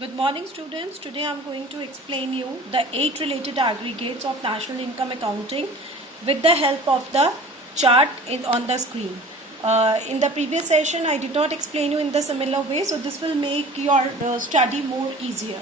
Good morning students. Today I am going to explain you the 8 related aggregates of national income accounting with the help of the chart on the screen. In the previous session I did not explain you in the similar way, so this will make your study more easier.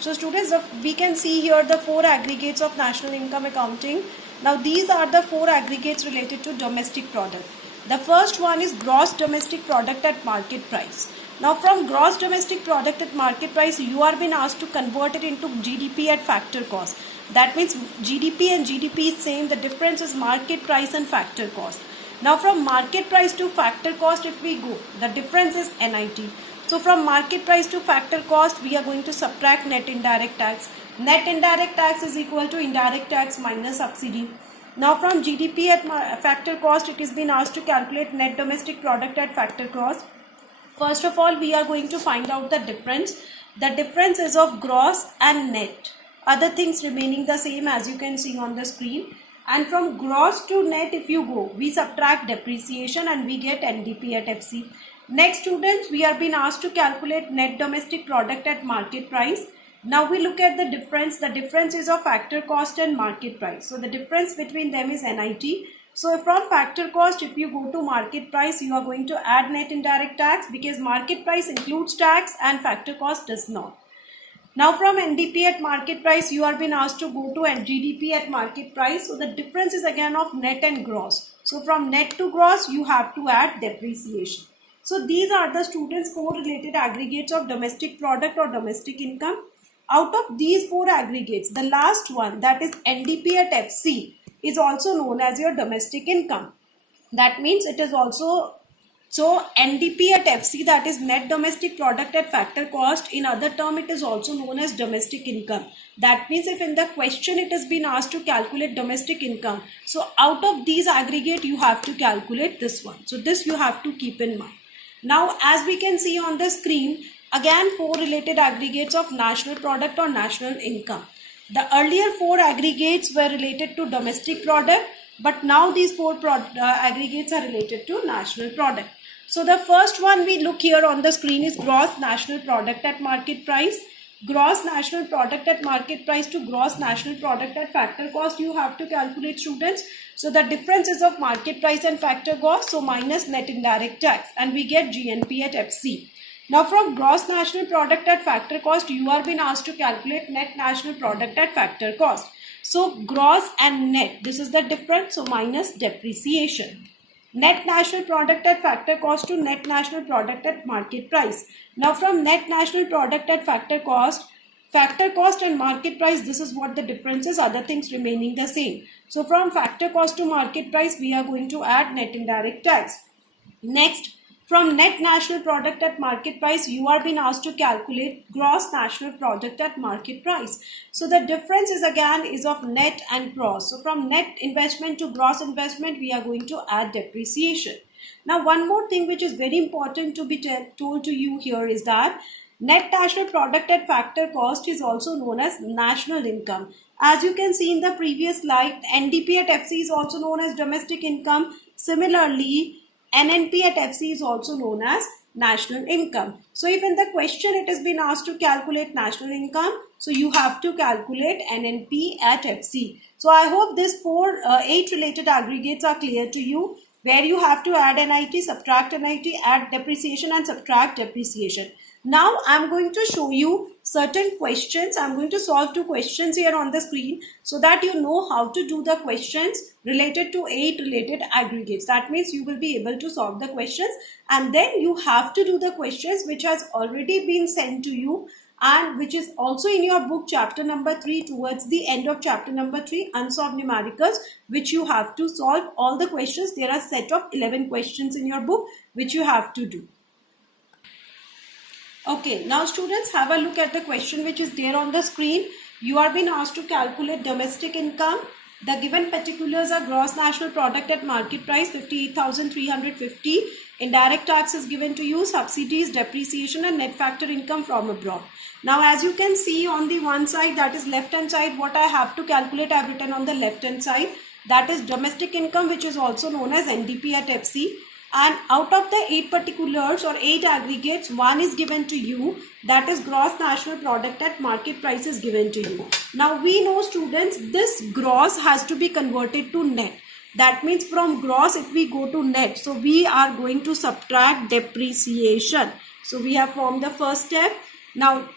So students, we can see here the 4 aggregates of national income accounting. Now these are the 4 aggregates related to domestic product. The first one is gross domestic product at market price. Now from gross domestic product at market price, you are being asked to convert it into GDP at factor cost. That means GDP and GDP is same, the difference is market price and factor cost. Now from market price to factor cost if we go, the difference is NIT. So from market price to factor cost, we are going to subtract net indirect tax. Net indirect tax is equal to indirect tax minus subsidy. Now from GDP at factor cost, it is been asked to calculate net domestic product at factor cost. First of all, we are going to find out the difference. The difference is of gross and net. Other things remaining the same as you can see on the screen. And from gross to net if you go, we subtract depreciation and we get NDP at FC. Next students, we are being asked to calculate net domestic product at market price. Now we look at the difference. The difference is of factor cost and market price. So the difference between them is NIT. So from factor cost, if you go to market price, you are going to add net indirect tax because market price includes tax and factor cost does not. Now from NDP at market price, you are being asked to go to GDP at market price. So the difference is again of net and gross. So from net to gross, you have to add depreciation. So these are the students' 4 related aggregates of domestic product or domestic income. Out of these 4 aggregates, the last one, that is NDP at FC, is also known as your domestic income. That means it is also, so NDP at FC, that is net domestic product at factor cost, in other term it is also known as domestic income. That means if in the question it has been asked to calculate domestic income, so out of these aggregate you have to calculate this one. So this you have to keep in mind. Now as we can see on the screen, again 4 related aggregates of national product or national income. The earlier 4 aggregates were related to domestic product, but now these 4 aggregates are related to national product. So the first one we look here on the screen is gross national product at market price. Gross national product at market price to gross national product at factor cost you have to calculate, students. So the difference is of market price and factor cost, so minus net indirect tax, and we get GNP at FC. Now from gross national product at factor cost, you are being asked to calculate net national product at factor cost. So gross and net, this is the difference, so minus depreciation. Net national product at factor cost to net national product at market price. Now from net national product at factor cost and market price, this is what the difference is, other things remaining the same. So from factor cost to market price, we are going to add net indirect tax. Next, from net national product at market price, you are being asked to calculate gross national product at market price. So the difference is again is of net and gross. So from net investment to gross investment, we are going to add depreciation. Now one more thing which is very important to be told to you here is that net national product at factor cost is also known as national income. As you can see in the previous slide, NDP at FC is also known as domestic income. Similarly, NNP at FC is also known as national income. So if in the question it has been asked to calculate national income, so you have to calculate NNP at FC. So I hope these 8 related aggregates are clear to you, where you have to add NIT, subtract NIT, add depreciation and subtract depreciation. Now I am going to show you certain questions. I am going to solve 2 questions here on the screen so that you know how to do the questions related to 8 related aggregates. That means you will be able to solve the questions, and then you have to do the questions which has already been sent to you and which is also in your book chapter number 3, towards the end of chapter number 3, unsolved numericals, which you have to solve all the questions. There are a set of 11 questions in your book which you have to do. Okay, now students, have a look at the question which is there on the screen. You are being asked to calculate domestic income. The given particulars are gross national product at market price 58,350. Indirect tax is given to you, subsidies, depreciation and net factor income from abroad. Now as you can see on the one side, that is left hand side, what I have to calculate I have written on the left hand side. That is domestic income, which is also known as NDP at FC. And out of the 8 particulars or 8 aggregates, one is given to you, that is gross national product at market price is given to you. Now we know, students, this gross has to be converted to net. That means from gross if we go to net, so we are going to subtract depreciation. So we have formed the first step. Now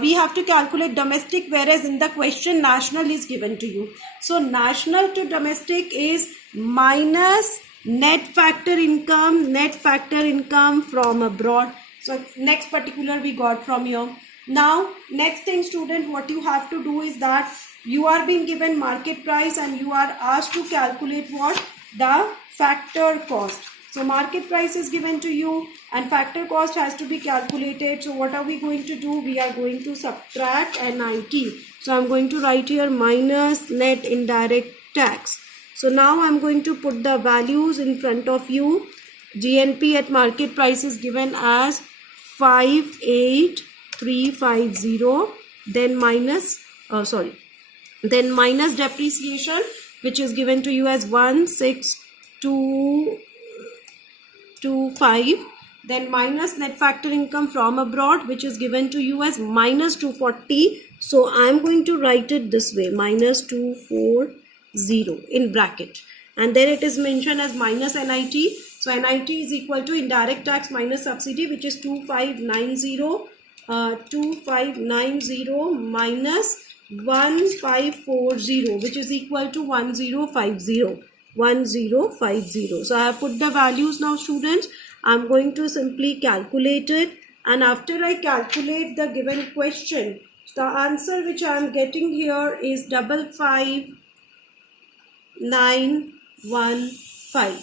we have to calculate domestic, whereas in the question national is given to you. So national to domestic is minus net factor income from abroad. So next particular we got from here. Now next thing, student, what you have to do is that you are being given market price and you are asked to calculate what? The factor cost. So market price is given to you and factor cost has to be calculated. So what are we going to do? We are going to subtract NIT. So I'm going to write here minus net indirect tax. So now I'm going to put the values in front of you. GNP at market price is given as 58350. Then minus depreciation, which is given to you as 16225. Then minus net factor income from abroad, which is given to you as minus 240. So I'm going to write it this way, minus 240 in bracket. And then it is mentioned as minus NIT. So NIT is equal to indirect tax minus subsidy, which is 2590 minus 1540, which is equal to 1050. So I have put the values. Now students, I'm going to simply calculate it, and after I calculate the given question, the answer which I am getting here is 55915.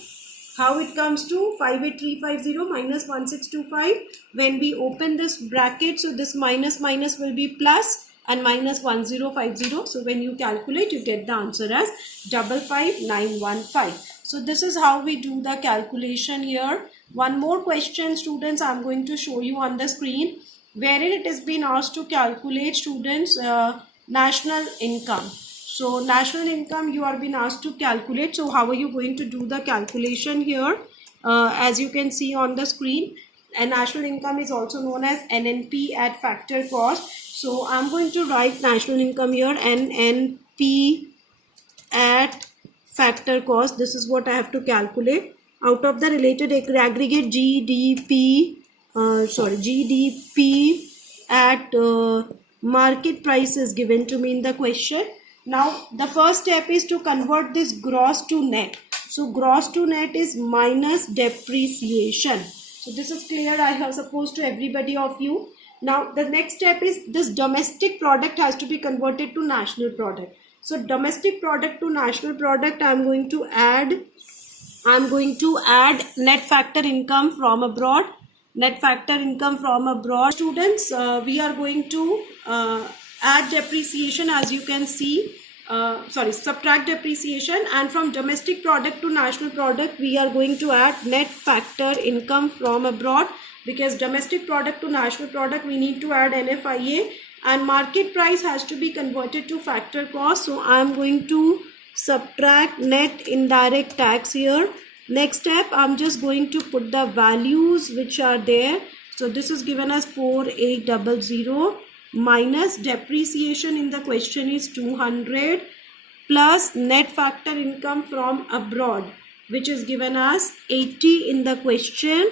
How it comes to 58350 minus 1625? When we open this bracket, so this minus will be plus and minus 1050. So when you calculate, you get the answer as 55915. So this is how we do the calculation here. One more question, students, I'm going to show you on the screen, wherein it has been asked to calculate, students, national income. So national income you are being asked to calculate. So how are you going to do the calculation here? As you can see on the screen, and national income is also known as NNP at factor cost. So I'm going to write national income here, NNP at factor cost. This is what I have to calculate. Out of the related aggregate GDP at market price is given to me in the question. Now the first step is to convert this gross to net. So gross to net is minus depreciation. So this is clear, I have supposed to everybody of you. Now the next step is this domestic product has to be converted to national product. So domestic product to national product, I'm going to add net factor income from abroad. Net factor income from abroad. Students, we are going to add depreciation, as you can see, subtract depreciation, and from domestic product to national product we are going to add net factor income from abroad, because domestic product to national product we need to add NFIA, and market price has to be converted to factor cost. So I am going to subtract net indirect tax here. Next step, I'm just going to put the values which are there. So this is given as 4800 minus depreciation in the question is 200 plus net factor income from abroad, which is given as 80 in the question,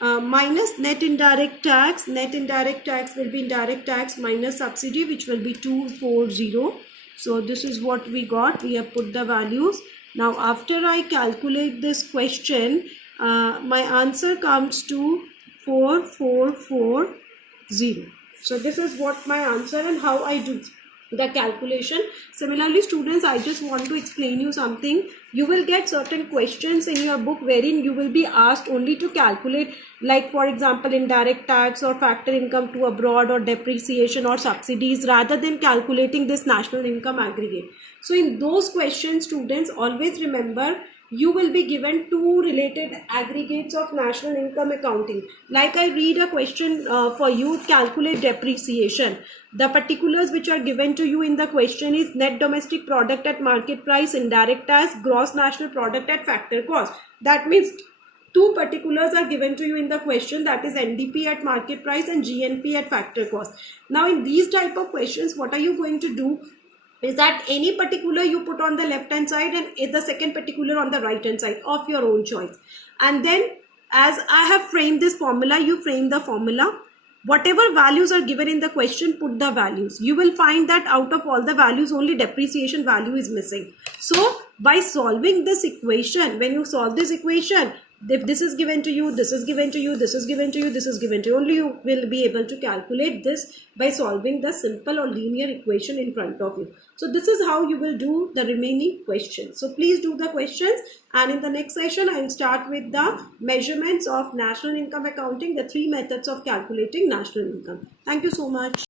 minus net indirect tax. Net indirect tax will be indirect tax minus subsidy, which will be 240. So this is what we got. We have put the values. Now after I calculate this question, my answer comes to 4440. So this is what my answer and how I do the calculation. Similarly, students, I just want to explain you something. You will get certain questions in your book wherein you will be asked only to calculate, like for example indirect tax or factor income to abroad or depreciation or subsidies, rather than calculating this national income aggregate. So in those questions, students, always remember you will be given two related aggregates of national income accounting. Like I read a question for you, calculate depreciation. The particulars which are given to you in the question is net domestic product at market price, indirect tax, gross national product at factor cost. That means two particulars are given to you in the question, that is NDP at market price and GNP at factor cost. Now in these type of questions, what are you going to do is that any particular you put on the left hand side and the second particular on the right hand side of your own choice. And then as I have framed this formula, you frame the formula. Whatever values are given in the question, put the values. You will find that out of all the values, only depreciation value is missing. So by solving this equation, when you solve this equation, if this is given to you, this is given to you, this is given to you, this is given to you, only you will be able to calculate this by solving the simple or linear equation in front of you. So this is how you will do the remaining questions. So please do the questions, and in the next session I will start with the measurements of national income accounting, the three methods of calculating national income. Thank you so much.